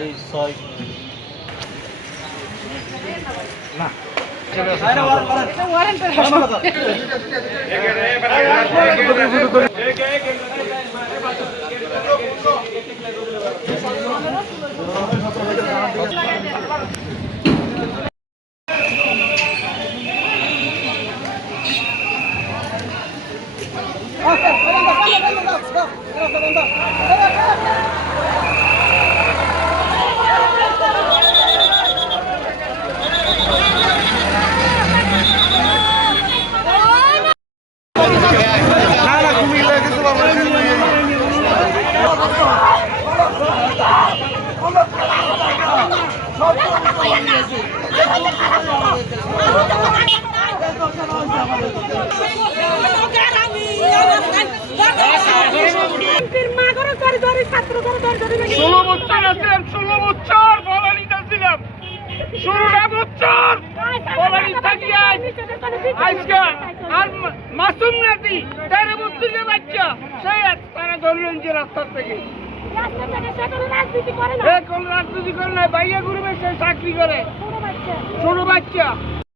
এই ছয় না মাসুম নাতি 13 বছরের বাচ্চা সে তারা ধরলেন যে রাস্তা থেকে কোন রাজনীতি করে না, বাইরে ঘুরবে সে চাকরি করে, ছোট বাচ্চা